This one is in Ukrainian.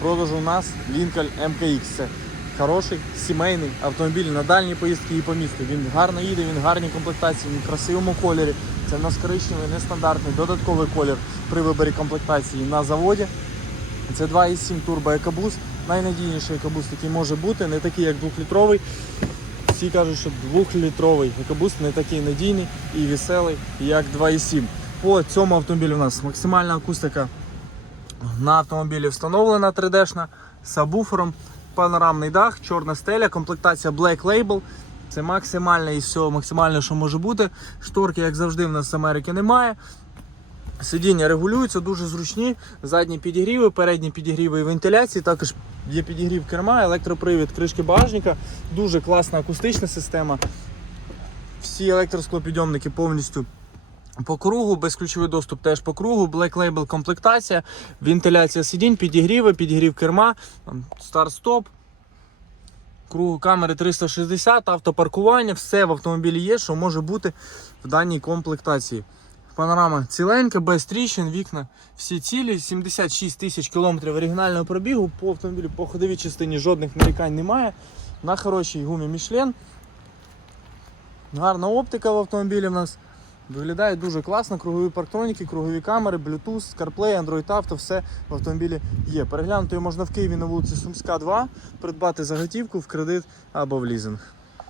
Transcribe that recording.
Продажу у нас Lincoln MKX. Це хороший сімейний автомобіль на дальні поїздки і по місту. Він гарно їде, він в гарній комплектації, він в красивому кольорі. Це в нас коричневий, нестандартний, додатковий колір при виборі комплектації на заводі. Це 2,7 турбо екобус, найнадійніший екобус, який може бути, не такий як 2-літровий. Всі кажуть, що 2-літровий екобус не такий надійний і веселий, як 2,7. По цьому автомобілю у нас максимальна акустика на автомобілі встановлена 3D-шна з сабвуфером, панорамний дах, чорна стеля, комплектація Black Label. Це максимальне із всього, максимальне, що може бути. Шторки, як завжди, в нас з Америки немає. Сидіння регулюються, дуже зручні. Задні підігріви, передні підігріви і вентиляції. Також є підігрів керма, електропривід кришки багажника. Дуже класна акустична система. Всі електросклопідйомники повністю по кругу, безключовий доступ теж по кругу, Black Label комплектація, вентиляція сидінь, підігріви, підігрів керма, старт-стоп. Кругу камери 360, автопаркування, все в автомобілі є, що може бути в даній комплектації. Панорама ціленька, без тріщин, вікна всі цілі, 76 тисяч кілометрів оригінального пробігу. По автомобілю по ходовій частині жодних нарікань немає. На хорошій гумі Michelin. Гарна оптика в автомобілі в нас. Виглядає дуже класно, кругові парктроніки, кругові камери, Bluetooth, CarPlay, Android Auto, все в автомобілі є. Переглянути його можна в Києві на вулиці Сумська, 2, придбати заготівку в кредит або в лізинг.